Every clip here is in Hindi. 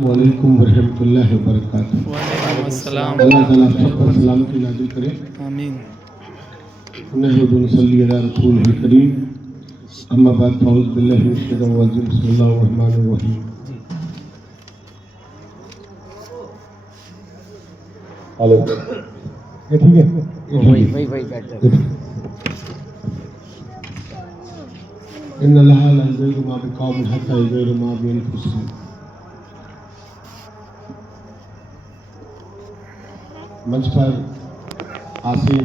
वालेकुम वरहमतुल्लाहि वबरकातुहू। वालेकुम अस्सलाम अल्लाह ताला आप सब पर सलामती नाज़िल करे। आमीन। नहमदुहु व नसल्ली अला रसूलिल करीम। अम्मा बाद फ़अऊज़ु बिल्लाहि मिनश शैतानिर रजीम। बिस्मिल्लाहिर रहमानिर रहीम। हेलो, ये ठीक है? वही बैठ जाओ। इन्नल्लाहा ला युग़य्यिरु मा बिक़ौमिन हत्ता युग़य्यिरु मा बिअनफुसिहिम। मंच पर आसीन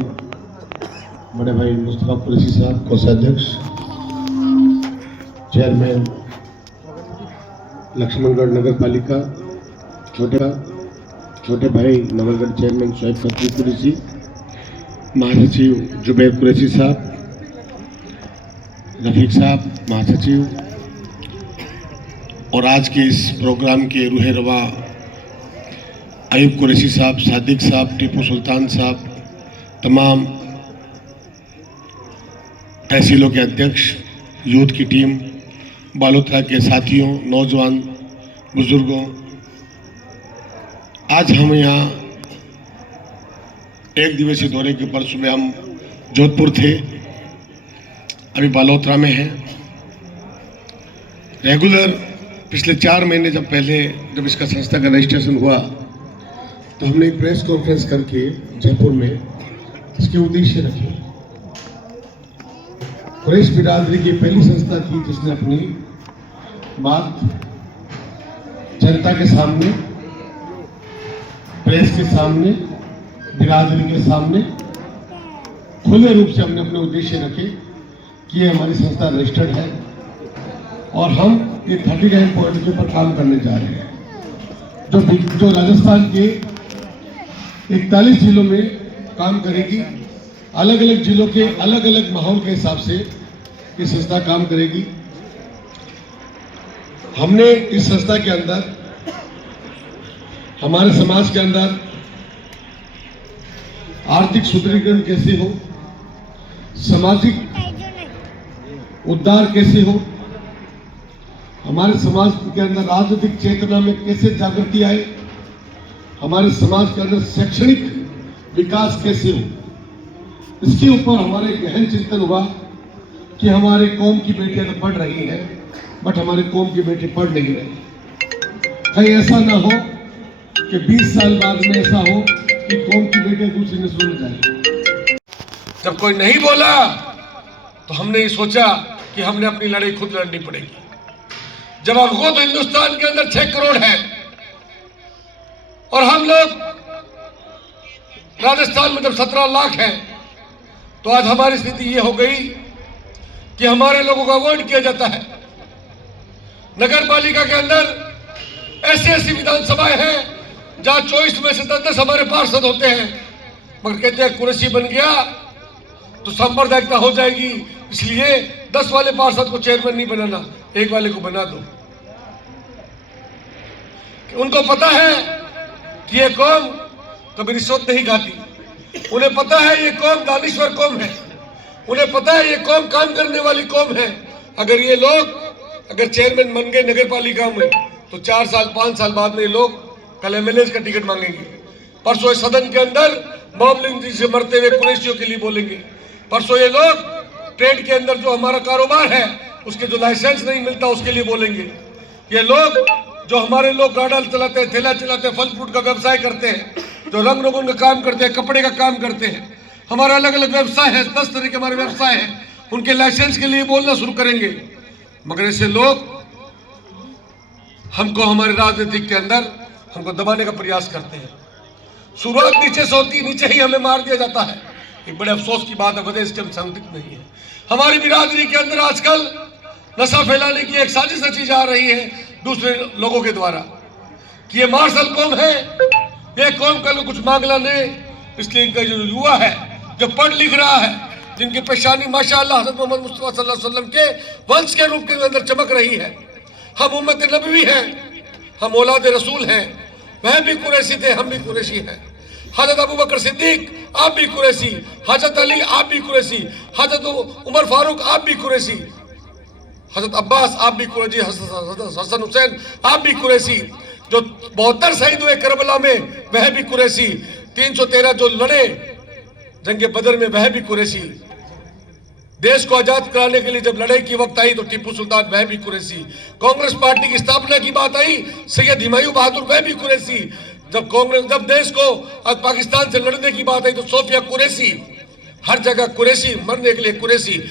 बड़े भाई मुस्तफा कुरैशी साहब, कोषाध्यक्ष, चेयरमैन लक्ष्मणगढ़ नगर पालिका, छोटे भाई नवलगढ़ चेयरमैन शोएब खत्री कुरैशी, महासचिव जुबैर कुरैशी साहब, रफीक साहब महासचिव, और आज के इस प्रोग्राम के रूह रवा अयूब कुरैशी साहब, सादिक साहब, टीपू सुल्तान साहब, तमाम तहसीलों के अध्यक्ष, यूथ की टीम, बालोतरा के साथियों, नौजवान, बुजुर्गों, आज हम यहाँ एक दिवसीय दौरे के ऊपर सुबह हम जोधपुर थे, अभी बालोतरा में हैं। रेगुलर पिछले 4 महीने जब इसका संस्था का रजिस्ट्रेशन हुआ तो हमने एक प्रेस कॉन्फ्रेंस करके जयपुर में इसके उद्देश्य रखे। कुरैश बिरादरी की पहली संस्था थी जिसने अपनी बात जनता के सामने, प्रेस के सामने, बिरादरी के सामने खुले रूप से हमने अपने उद्देश्य रखे कि ये हमारी संस्था रजिस्टर्ड है और हम ये 39 पॉइंट के ऊपर काम करने जा रहे हैं जो राजस्थान के 41 जिलों में काम करेगी। अलग अलग जिलों के अलग अलग माहौल के हिसाब से ये संस्था काम करेगी। हमने इस संस्था के अंदर हमारे समाज के अंदर आर्थिक सुदृढ़ीकरण कैसे हो, सामाजिक उद्धार कैसे हो, हमारे समाज के अंदर राजनीतिक चेतना में कैसे जागृति आए, हमारे समाज के अंदर शैक्षणिक विकास कैसे हो, इसके ऊपर हमारे गहन चिंतन हुआ कि हमारे कौम की बेटियां तो पढ़ रही हैं बट हमारे कौम की बेटी पढ़ नहीं रही। कहीं ऐसा ना हो कि 20 साल बाद में ऐसा हो कि कौम की बेटियां दूसरी नस्लों में जाए। जब कोई नहीं बोला तो हमने ये सोचा कि हमने अपनी लड़ाई खुद लड़नी पड़ेगी। जब आपको तो हिंदुस्तान के अंदर 6 करोड़ है और हम लोग राजस्थान में जब 17 लाख हैं तो आज हमारी स्थिति ये हो गई कि हमारे लोगों का अवॉइड किया जाता है। नगर पालिका के अंदर ऐसी विधानसभाएं हैं जहां 24 में से 10 हमारे पार्षद होते हैं, मगर कहते हैं कुरैशी बन गया तो सांप्रदायिकता हो जाएगी, इसलिए 10 वाले पार्षद को चेयरमैन नहीं बनाना, 1 वाले को बना दो। उनको पता है कि ये कौम कभी रिश्वत नहीं खाती, उन्हें पता है ये कौम दानिश्वर कौम है, उन्हें पता है ये कौम काम करने वाली कौम है। अगर ये लोग चेयरमैन बन गए नगर पालिका में तो 4 साल 5 साल बाद में ये लोग कल एमएलए का टिकट मांगेंगे। परसों इस सदन के अंदर मॉब लिंचिंग से मरते हुए कुरैशियों के लिए बोलेंगे। परसों ये लोग ट्रेड के अंदर जो हमारा कारोबार है उसके जो लाइसेंस नहीं मिलता उसके लिए बोलेंगे। ये लोग जो हमारे लोग गाड़ा चलाते हैं, ठेला चलाते हैं, फल फ्रूट का व्यवसाय करते हैं, जो रंग रोगन का काम करते हैं, कपड़े का काम करते हैं, हमारा अलग अलग व्यवसाय है, 10 तरह के हमारे व्यवसाय हैं, उनके लाइसेंस के लिए बोलना शुरू करेंगे। मगर ऐसे लोग हमको हमारे राजनीतिक के अंदर हमको दबाने का प्रयास करते हैं। शुरुआत नीचे से होती, नीचे ही हमें मार दिया जाता है। एक बड़े अफसोस की बात है, वजह इसके हम संदिग्ध नहीं है। हमारी बिरादरी के अंदर आजकल नशा फैलाने की एक साजिश रची जा रही है दूसरे लोगों के द्वारा कि ये मार्शल कौम है, ये कौम का कुछ मांगला नहीं, इसलिए इनका जो युवा है जो पढ़ लिख रहा है, जिनकी पेशानी माशाअल्लाह हज़रत मोहम्मद मुस्तफा सल्लल्लाहु अलैहि वसल्लम के वंश के रूप के अंदर चमक रही है। हम उम्मत नबवी हैं, हम औलाद रसूल हैं, वह भी कुरैशी थे, हम भी कुरैशी हैं। हजरत अबू बकर सिद्दीक आप भी कुरैशी, हजरत अली आप भी कुरैशी, हजरत उमर फारूक आप भी कुरैशी, हजरत अब्बास आप भी कुरैशी, हसन हुसैन आप भी कुरैशी, जो 72 शहीद हुए करबला में वह भी कुरैशी, 313 जो लड़े जंगे बदर में वह भी कुरैशी, देश को आजाद कराने के लिए जब लड़ाई की वक्त आई तो टीपू सुल्तान वह भी कुरैशी, कांग्रेस पार्टी की स्थापना की बात आई सैयद हिमायूं बहादुर वह भी कुरैशी, जब देश को पाकिस्तान से लड़ने की बात आई तो सोफिया कुरैशी, हर जगह कुरैशी, मरने के लिए कुरैशी,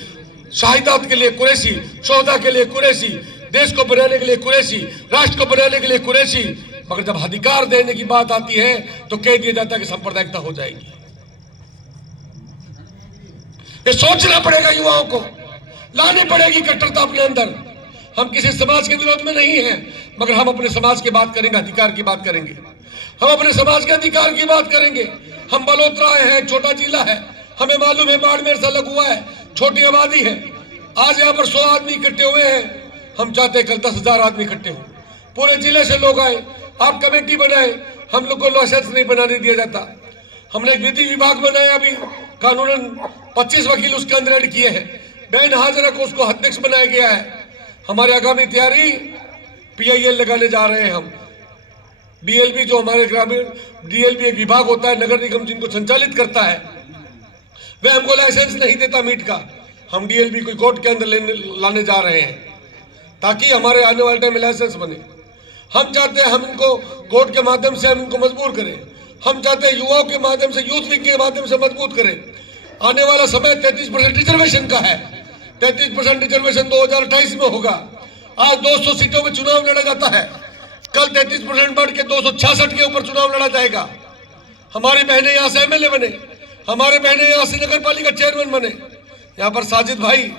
शहादत के लिए कुरैशी, शोहदा के लिए कुरैशी, देश को बनाने के लिए कुरैशी, राष्ट्र को बनाने के लिए कुरैशी। मगर जब अधिकार देने की बात आती है तो कह दिया जाता है कि सांप्रदायिकता हो जाएगी। ये सोचना पड़ेगा, युवाओं को लानी पड़ेगी कट्टरता अपने अंदर। हम किसी समाज के विरोध में नहीं हैं, मगर हम अपने समाज की बात करेंगे, अधिकार की बात करेंगे, हम अपने समाज के अधिकार की बात करेंगे। हम बलोत्रा हैं, छोटा जिला है, हमें मालूम है बाड़मेर से अलग हुआ है, छोटी आबादी है, आज यहाँ पर 100 आदमी इकट्ठे हुए हैं, हम चाहते हैं कल 10,000 आदमी इकट्ठे हो, पूरे जिले से लोग आए, आप कमेटी बनाए, हम लोग को लाइसेंस नहीं बनाने दिया जाता। हमने एक विधि विभाग बनाया, अभी कानूनन 25 वकील उसके अंदर ऐड किए हैं, बैन हाजिरा को उसको अध्यक्ष बनाया गया है। हमारी आगामी तैयारी PIL लगाने जा रहे हैं हम। DLB जो हमारे ग्रामीण DLB एक विभाग होता है नगर निगम जिनको संचालित करता है, वह हमको लाइसेंस नहीं देता मीट का, हम DLB को कोर्ट के अंदर लाने जा रहे हैं ताकि हमारे आने वाले टाइम में लाइसेंस बने। हम चाहते हैं हम इनको कोर्ट के माध्यम से हम इनको मजबूर करें, हम चाहते हैं युवाओं के माध्यम से, यूथ विंग के माध्यम से मजबूत करें। आने वाला समय 33% रिजर्वेशन का है, 33% रिजर्वेशन 2028 में होगा। आज 200 सीटों में चुनाव लड़ा जाता है, कल 33% बढ़ के 266 के ऊपर चुनाव लड़ा जाएगा। हमारी बहनें यहाँ से MLA बने, हमारे बहनें यहाँ से नगर पालिका चेयरमैन बने। यहाँ पर साजिद भाई